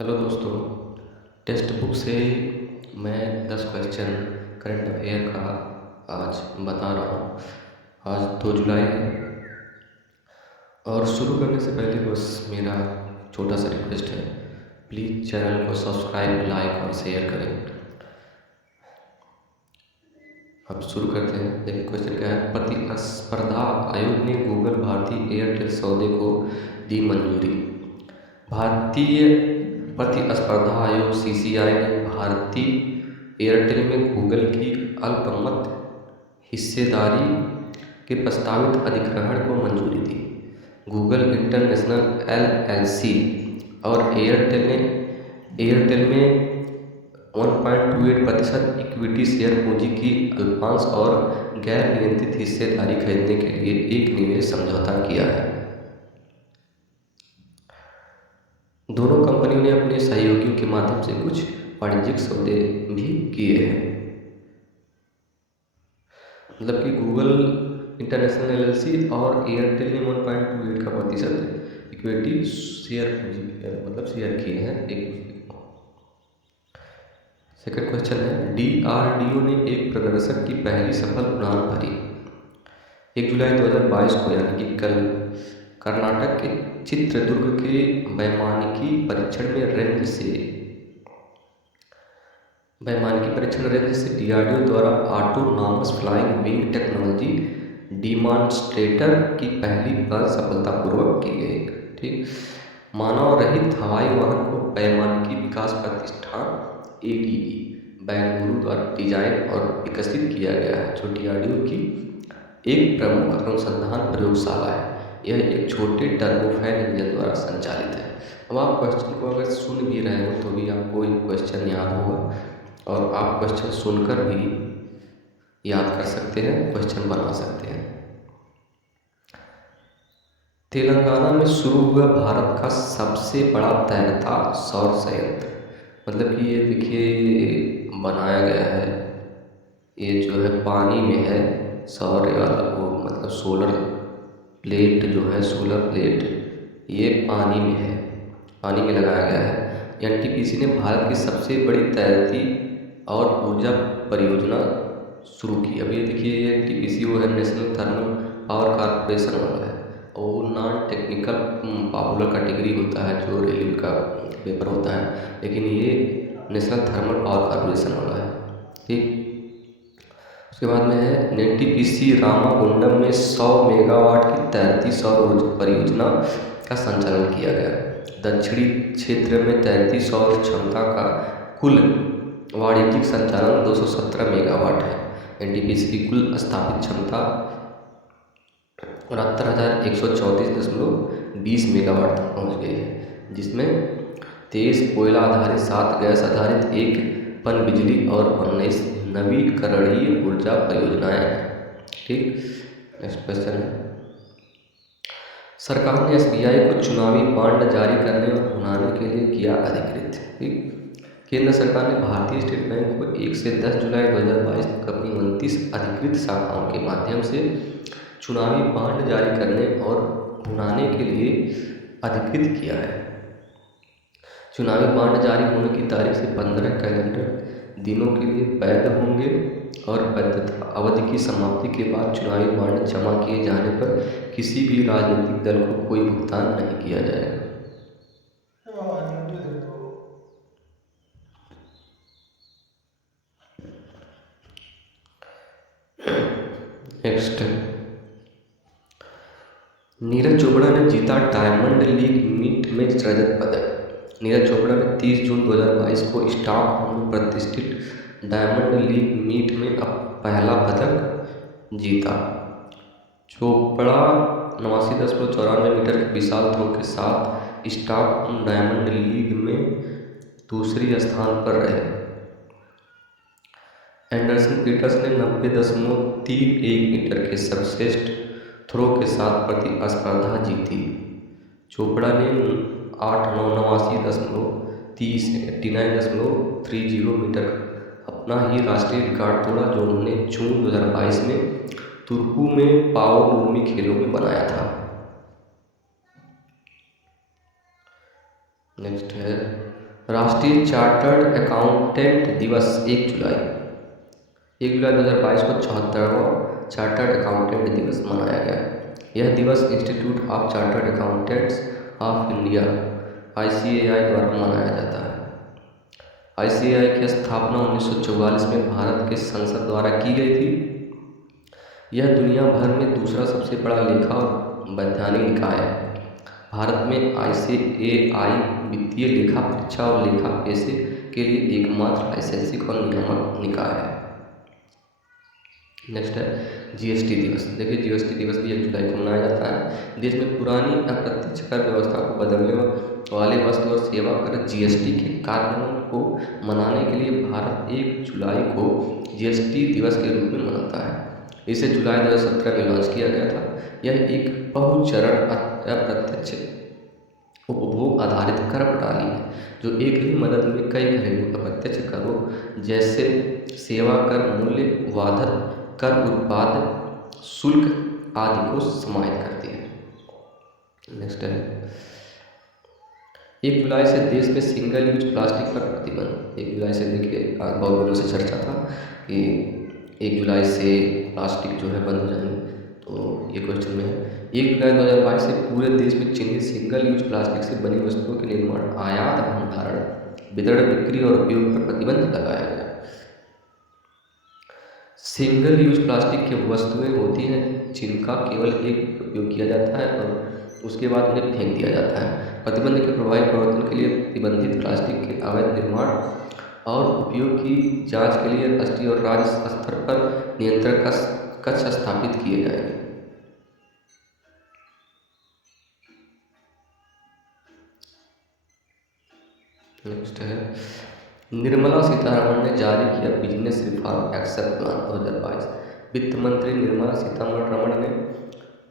Hello दोस्तों। Text book से मैं 10 क्वेश्चन करंट अफेयर का आज बता रहा हूँ। आज 2 जुलाई है और शुरू करने से पहले बस मेरा छोटा सा रिक्वेस्ट है, प्लीज़ चैनल को सब्सक्राइब, लाइक और शेयर करें। अब शुरू करते हैं। देखिए क्वेश्चन क्या है। प्रतिस्पर्धा आयोग ने गूगल भारती एयरटेल सौदे को दी मंजूरी। भारतीय प्रतिस्पर्धा आयोग (सीसीआई) ने भारती एयरटेल में गूगल की अल्पमत हिस्सेदारी के प्रस्तावित अधिग्रहण को मंजूरी दी। गूगल इंटरनेशनल एलएलसी और एयरटेल में 1.28% इक्विटी शेयर पूंजी की अल्पांश और गैर नियंत्रित हिस्सेदारी खरीदने के लिए एक निवेश समझौता किया है। दोनों कंपनियों ने अपने सहयोगियों के माध्यम से कुछ वाणिज्यिक सौदे भी किए हैं। मतलब कि गूगल इंटरनेशनल एलएलसी और एयरटेल ने 1.28 का प्रतिशत इक्विटी शेयर किए हैं एक। सेकंड क्वेश्चन है, डीआरडीओ ने एक प्रदर्शक की पहली सफल उड़ान भरी। 1 जुलाई 2022 को यानी कि कल कर्नाटक के चित्रदुर्ग के वैमानिकी परीक्षण रेंज से डीआरडीओ द्वारा autonomous flying wing technology demonstrator की पहली उड़ान सफलतापूर्वक की गई। ठीक, मानव रहित हवाई वाहन को वैमानिकी विकास प्रतिष्ठान ADE बेंगलुरु द्वारा डिजाइन और विकसित किया गया है, जो डीआरडीओ की एक प्रमुख अनुसंधान प्रयोगशाला है। यह एक छोटे टर्बोफैन इंजन द्वारा संचालित है। अब आप क्वेश्चन को अगर सुन भी रहे हो तो भी आपको ये क्वेश्चन याद होगा और आप क्वेश्चन सुनकर भी याद कर सकते हैं, क्वेश्चन बना सकते हैं। तेलंगाना में शुरू हुआ भारत का सबसे बड़ा तैरता सौर संयंत्र। मतलब कि ये देखिए बनाया गया है, ये जो है पानी में है। सौर वाला वो मतलब सोलर प्लेट ये पानी में है, पानी में लगाया गया है। एनटीपीसी ने भारत की सबसे बड़ी तैरती और ऊर्जा परियोजना शुरू की। अब ये देखिए ये एनटीपीसी वो है, नेशनल थर्मल पावर कॉरपोरेशन वाला है और वो नॉन टेक्निकल पॉपुलर कैटेगरी होता है जो रेलवे का पेपर होता है, लेकिन ये नेशनल थर्मल पावर कॉरपोरेशन वाला है। ठीक, उसके बाद में है एनटीपीसी रामागुंडम में 100 मेगावाट की तैरती सौर ऊर्जा परियोजना का संचालन किया गया। दक्षिणी क्षेत्र में तैरती सौर क्षमता का कुल वाणिज्यिक संचालन 217 मेगावाट है। एनटीपीसी की कुल स्थापित क्षमता 69,134.20 मेगावाट तक पहुँच गई है, जिसमें 23 कोयला आधारित, 7 गैस आधारित, 1 पनबिजली और 19 नवीकरणीय ऊर्जा परियोजनाएं हैं। ठीक, नेक्स्ट क्वेश्चन है, सरकार ने एसबीआई को चुनावी बॉन्ड जारी करने और भुनाने के लिए किया अधिकृत। ठीक, केंद्र सरकार ने भारतीय स्टेट बैंक को 1 से 10 जुलाई 2022 तक अपनी 29 अधिकृत शाखाओं के माध्यम से चुनावी बॉन्ड जारी करने और भुनाने के लिए अधिकृत किया है। चुनावी बॉन्ड जारी होने की तारीख से 15 कैलेंडर दिनों के लिए वैध होंगे और वैधता अवधि की समाप्ति के बाद चुनावी बॉन्ड जमा किए जाने पर किसी भी राजनीतिक दल को कोई भुगतान नहीं किया जाएगा। नेक्स्ट, नीरज चोपड़ा ने जीता डायमंड लीग मीट में रजत पदक। नीरज चोपड़ा ने 30 जून 2022 को स्टॉकहोम में प्रतिष्ठित डायमंड लीग मीट में पहला पदक जीता। चोपड़ा 89.94 मीटर के विशाल थ्रो के साथ स्टॉकहोम डायमंड लीग में दूसरी स्थान पर रहे। एंडरसन पीटर्स ने 90.31 मीटर के सर्वश्रेष्ठ थ्रो के साथ प्रतिस्पर्धा जीती। चोपड़ा ने 89.30 मीटर अपना ही राष्ट्रीय रिकॉर्ड तोड़ा, जो उन्होंने जून 2022 में तुर्कू में पाओ नूर्मी खेलों में बनाया था। नेक्स्ट है, राष्ट्रीय चार्टर्ड अकाउंटेंट दिवस 1 जुलाई 2022 को 74वां चार्टर्ड अकाउंटेंट दिवस मनाया गया। यह दिवस institute of chartered accountants of India ICAI द्वारा मनाया जाता है। ICAI की स्थापना 1944 में भारत के संसद द्वारा की गई थी। यह दुनिया भर में दूसरा सबसे बड़ा लेखा और वैधानिक निकाय है। भारत में ICAI वित्तीय लेखा परीक्षा और लेखा पेशे के लिए एकमात्र लाइसेंसिंग और नियामक निकाय है। नेक्स्ट है GST दिवस। देखिए GST दिवस भी 1 जुलाई को मनाया जाता है। देश में पुरानी अप्रत्यक्ष कर व्यवस्था को बदलने वाले वस्तु और सेवा कर GST के कार्यान्वयन को मनाने के लिए भारत 1 जुलाई को GST दिवस के रूप में मनाता है। इसे जुलाई 2017 में लॉन्च किया गया था। यह एक बहुचरण अप्रत्यक्ष उपभोग आधारित कर प्रणाली है जो एक ही मदद में कई घरेलू अप्रत्यक्ष करों जैसे सेवा कर, मूल्य वर्धन कर, उत्पाद शुल्क आदि को समाहित करती है। नेक्स्ट है 1 जुलाई से देश में सिंगल यूज प्लास्टिक पर प्रतिबंध। 1 जुलाई से देखिए बहुत दिनों से चर्चा था कि 1 जुलाई से प्लास्टिक जो है बंद हो जाएंगे, तो ये क्वेश्चन में है। 1 जुलाई 2022 से पूरे देश में चिन्हित सिंगल यूज प्लास्टिक से बनी वस्तुओं के निर्माण, आयात, भंडारण, वितरण, बिक्री और उपयोग पर प्रतिबंध लगाया गया। सिंगल यूज प्लास्टिक की वस्तुएं होती हैं जिनका केवल एक उपयोग किया जाता है और उसके बाद उन्हें फेंक दिया जाता है। प्रतिबंध के प्रभावी प्रवर्तन के लिए प्रतिबंधित प्लास्टिक के अवैध निर्माण और उपयोग की जांच के लिए राष्ट्रीय और राज्य स्तर पर नियंत्रण कक्ष स्थापित किए जाएंगे। नेक्स्ट है निर्मला सीतारमण ने जारी किया बिजनेस रिफॉर्म एक्शन प्लान 2022। वित्त मंत्री निर्मला सीतारमण ने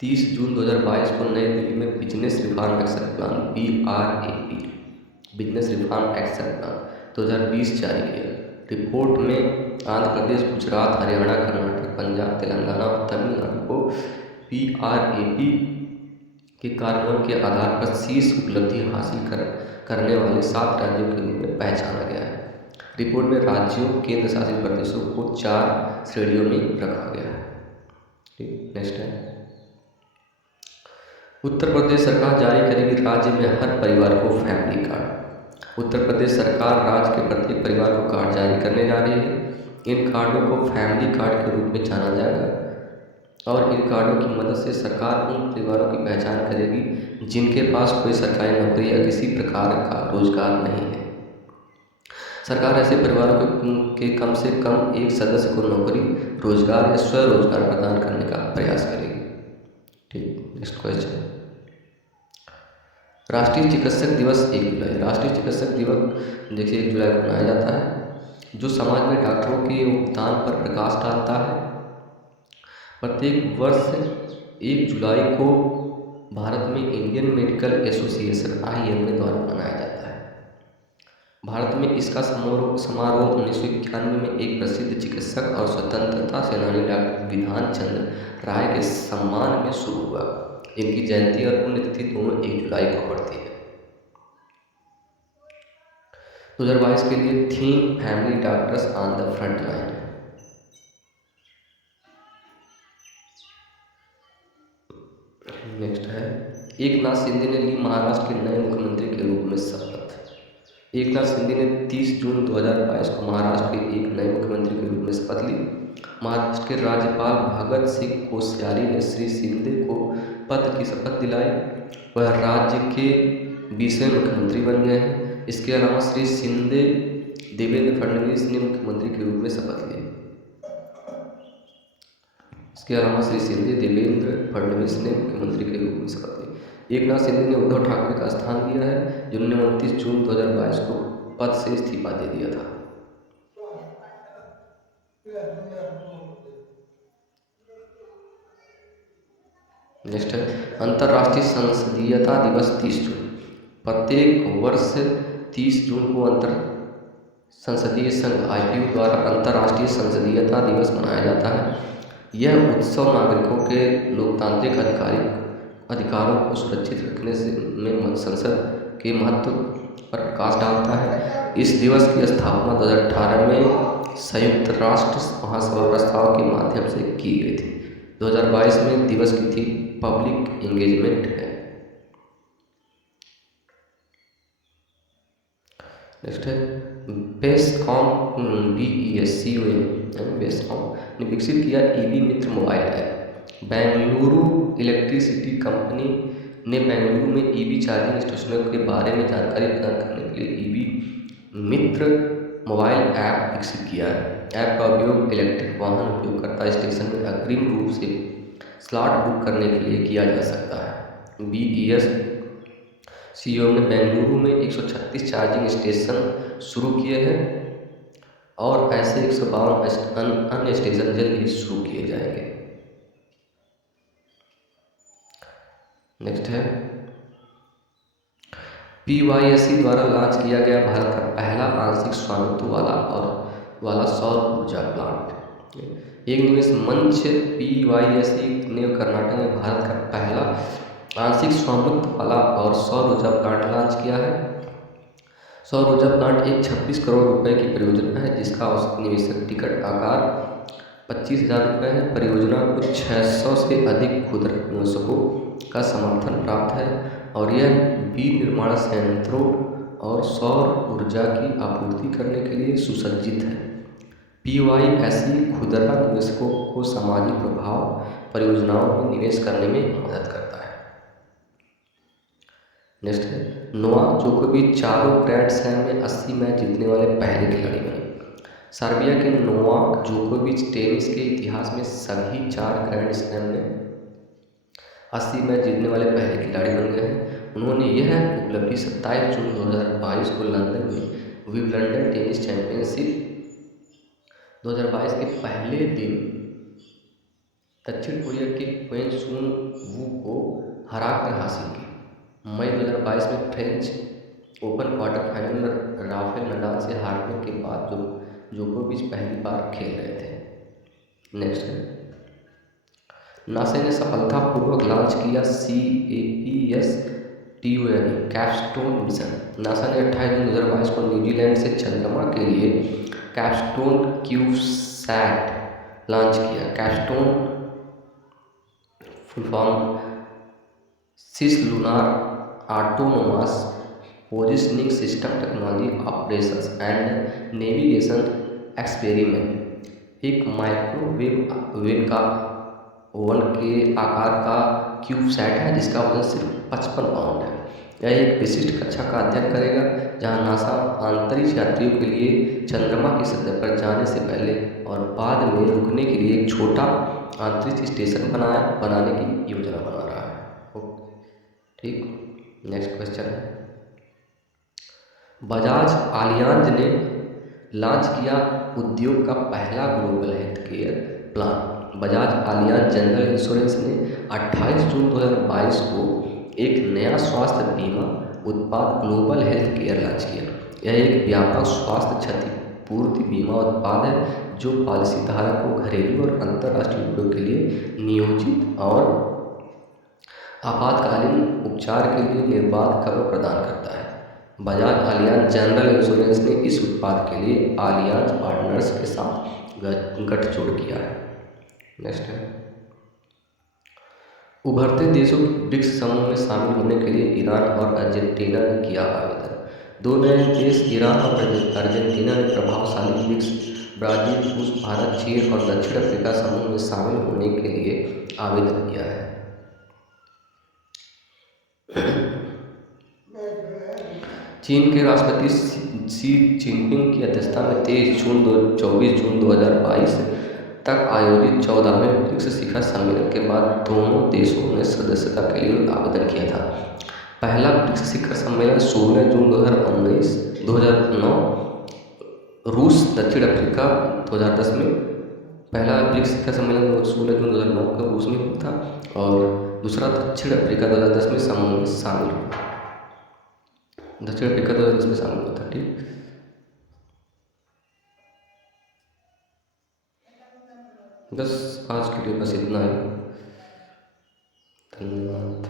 30 जून 2022 को नई दिल्ली में business reform action plan BRAP business reform action plan 2020 जारी किया। रिपोर्ट में आंध्र प्रदेश, गुजरात, हरियाणा, कर्नाटक, पंजाब, तेलंगाना और तमिलनाडु को BRAP के कार्यान्वयन के आधार पर शीर्ष उपलब्धि हासिल करने वाले 7 राज्यों के रूप में पहचाना गया है। रिपोर्ट में राज्यों, केंद्र शासित प्रदेशों को 4 श्रेणियों में रखा गया है। ठीक, नेक्स्ट है उत्तर प्रदेश सरकार जारी करेगी राज्य में हर परिवार को फैमिली कार्ड। उत्तर प्रदेश सरकार राज्य के प्रत्येक परिवार को कार्ड जारी करने जा रही है। इन कार्डों को फैमिली कार्ड के रूप में जाना जाएगा और इन कार्डों की मदद से सरकार उन परिवारों की पहचान करेगी जिनके पास कोई सरकारी नौकरी या किसी प्रकार का रोजगार नहीं है। सरकार ऐसे परिवारों के कम से कम एक सदस्य को नौकरी, रोजगार या स्वरोजगार प्रदान करने का प्रयास करेगी। ठीक, नेक्स्ट क्वेश्चन राष्ट्रीय चिकित्सक दिवस 1 जुलाई। राष्ट्रीय चिकित्सक दिवस देखिए 1 जुलाई को मनाया जाता है जो समाज में डॉक्टरों के योगदान पर प्रकाश डालता है। प्रत्येक वर्ष 1 जुलाई को भारत में इंडियन मेडिकल एसोसिएशन IMA द्वारा मनाया जाता है। भारत में इसका समारोह 1991 में एक प्रसिद्ध चिकित्सक और स्वतंत्रता सेनानी डॉक्टर विधान चंद्र राय के सम्मान में शुरू हुआ। इनकी जयंती और पुण्यतिथि दोनों 1 जुलाई को पड़ती है। 2022 के लिए theme family doctors on the front line. Next है एकनाथ शिंदे ने ली महाराष्ट्र के नए मुख्यमंत्री के रूप में शपथ। एकनाथ शिंदे ने 30 जून 2022 को महाराष्ट्र के एक नए मुख्यमंत्री के रूप में शपथ ली। महाराष्ट्र के राज्यपाल भगत सिंह कोश्यारी ने श्री शिंदे को पद की शपथ दिलाई। वह राज्य के 20वें मुख्यमंत्री बन गए हैं। इसके अलावा श्री शिंदे देवेंद्र फडणवीस ने मुख्यमंत्री के रूप में शपथ ली। के रूप में शपथ ली। एकनाथ शिंदे ने उद्धव ठाकरे का स्थान लिया है जिन्होंने 29 जून 2022 को पद से इस्तीफा दे दिया था। नेक्स्ट है अंतर्राष्ट्रीय संसदीयता दिवस 30 जून। प्रत्येक वर्ष 30 जून को संसदीय संघ IPU द्वारा अंतर्राष्ट्रीय संसदीयता दिवस मनाया जाता है। यह उत्सव नागरिकों के लोकतांत्रिक अधिकारों को सुरक्षित रखने में संसद के महत्व पर प्रकाश डालता है। इस दिवस की स्थापना 2018 में संयुक्त राष्ट्र महासभा प्रस्ताव के माध्यम से की गई थी। 2022 में दिवस की थी पब्लिक एंगेजमेंट है। नेक्स्ट है बेस्कॉम बेस्कॉम ने विकसित किया EV Mitra mobile app. Bengaluru electricity company ने बेंगलुरु में ईवी चार्जिंग स्टेशनों के बारे में जानकारी प्रदान करने के लिए ईवी मित्र मोबाइल ऐप विकसित किया है। ऐप का उपयोग इलेक्ट्रिक वाहन उपयोगकर्ता स्टेशन में अग्रिम रूप से स्लॉट बुक करने के लिए किया जा सकता है। BES CEO ने बेंगलुरु में 136 चार्जिंग स्टेशन शुरू किए हैं और ऐसे 152 अन्य स्टेशन जल्द ही शुरू किए जाएंगे। नेक्स्ट है PYSE द्वारा लॉन्च किया गया भारत का पहला आंशिक स्वामित्व वाला सौर ऊर्जा प्लांट। एक निवेश मंच PYSE ने कर्नाटक में भारत का पहला आंशिक स्वामित्व वाला और सौर ऊर्जा प्लांट लॉन्च किया है। सौर ऊर्जा प्लांट एक 26 करोड़ रुपए की परियोजना है जिसका औसत निवेशक टिकट आकार 25,000 रुपये है। परियोजना को 600 से अधिक खुदरा निवेशकों का समर्थन प्राप्त है और यह विनिर्माण संयंत्रों और सौर ऊर्जा की आपूर्ति करने के लिए सुसज्जित है। PYSE खुदरा निवेशकों को सामाजिक प्रभाव परियोजनाओं में निवेश करने में मदद करता है। नेक्स्ट है नोवाक जोकोविच चारों ग्रैंड स्लैम में 80 मैच जीतने वाले पहले खिलाड़ी बने। सर्बिया के नोवाक जोकोविच टेनिस के इतिहास में सभी 4 ग्रैंड स्लैम में 80 मैच जीतने वाले पहले खिलाड़ी बन गए हैं। उन्होंने यह उपलब्धि 27 जून 2022 को लंदन में विंबलडन टेनिस चैंपियनशिप 2022 के पहले दिन दक्षिण कोरिया के क्वेन सुन वू को हराकर हासिल की। मई 2022 में फ्रेंच ओपन क्वार्टर फाइनल में राफेल नडाल से हारने के बाद जोकोविच पहली बार खेल रहे थे। नेक्स्ट है नासा ने सफलतापूर्वक लॉन्च किया CAPS TUN कैप्स्टोन मिशन। नासा ने 28 जून 2022 को न्यूजीलैंड से चंद्रमा के लिए कैप्स्टोन क्यूबसैट लॉन्च किया। CAPSTONE full form cislunar autonomous positioning system technology operations and navigation experiment एक माइक्रोवेव ओवन के आकार का क्यूबसैट है जिसका वजन सिर्फ 55 पाउंड है। यह एक विशिष्ट कक्षा का अध्ययन करेगा जहां नासा अंतरिक्ष यात्रियों के लिए चंद्रमा की सतह पर जाने से पहले और बाद में रुकने के लिए एक छोटा अंतरिक्ष स्टेशन बनाने की योजना बना रहा है। ठीक, नेक्स्ट क्वेश्चन है बजाज आलियांज ने लॉन्च किया उद्योग का पहला global health care plan. Bajaj Allianz general insurance ने 28 जून 2022 को एक नया स्वास्थ्य बीमा उत्पाद ग्लोबल हेल्थ केयर लॉन्च किया। यह एक व्यापक स्वास्थ्य क्षतिपूर्ति बीमा उत्पाद है जो पॉलिसी धारक को घरेलू और अंतर्राष्ट्रीय उपयोग के लिए नियोजित और आपातकालीन उपचार के लिए निर्बाध कवर प्रदान करता है। बजाज आलियांज जनरल इंश्योरेंस ने इस उत्पाद के लिए आलियांज पार्टनर्स के साथ गठजोड़ किया है। नेक्स्ट है उभरते देशों के ब्रिक्स समूह में शामिल होने के लिए ईरान और अर्जेंटीना ने किया आवेदन। 2 नए देश ईरान और अर्जेंटीना ने प्रभावशाली ब्रिक्स ब्राजील, रूस, भारत, चीन और दक्षिण अफ्रीका समूह में शामिल होने के लिए आवेदन किया है। चीन के राष्ट्रपति शी जिनपिंग की अध्यक्षता में 24 जून 2022 तक आयोजित 14वें ब्रिक्स शिखर सम्मेलन के बाद दोनों देशों ने सदस्यता के लिए आवेदन किया था। पहला ब्रिक्स शिखर सम्मेलन 16 जून 2009 रूस, दक्षिण अफ्रीका 2010 में। पहला ब्रिक्स शिखर सम्मेलन 16 जून 2009 को रूस में हुआ था और दूसरा दक्षिण अफ्रीका 2010 में समूह में शामिल हुआ। दक्षिण अफ्रीका 2010 में शामिल हुआ था। ठीक, बस आज के लिए बस इतना है। धन्यवाद।